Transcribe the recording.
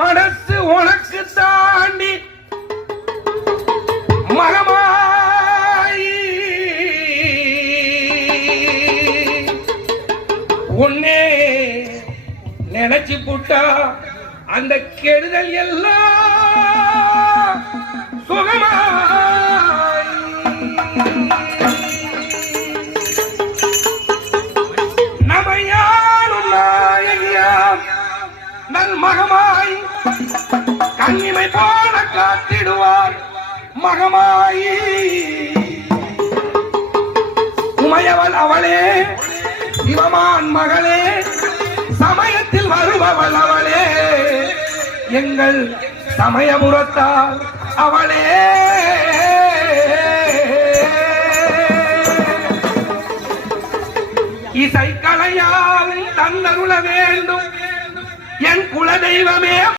மனசு உனக்கு தாண்டி மரமாய் உன்னே நினைச்சு புட்டா அந்த கெடுதல் எல்லாம் சுகமா நல் மகமாய் கண்ணிமை போல காத்திடுவார் மகமாயி. உமையவள் அவளே சிவமான் மகளே சமயத்தில் வருபவள் அவளே. எங்கள் சமயபுரத்தால் அவளே. இசை கலையால் தந்தருள வேண்டும். I'm a man.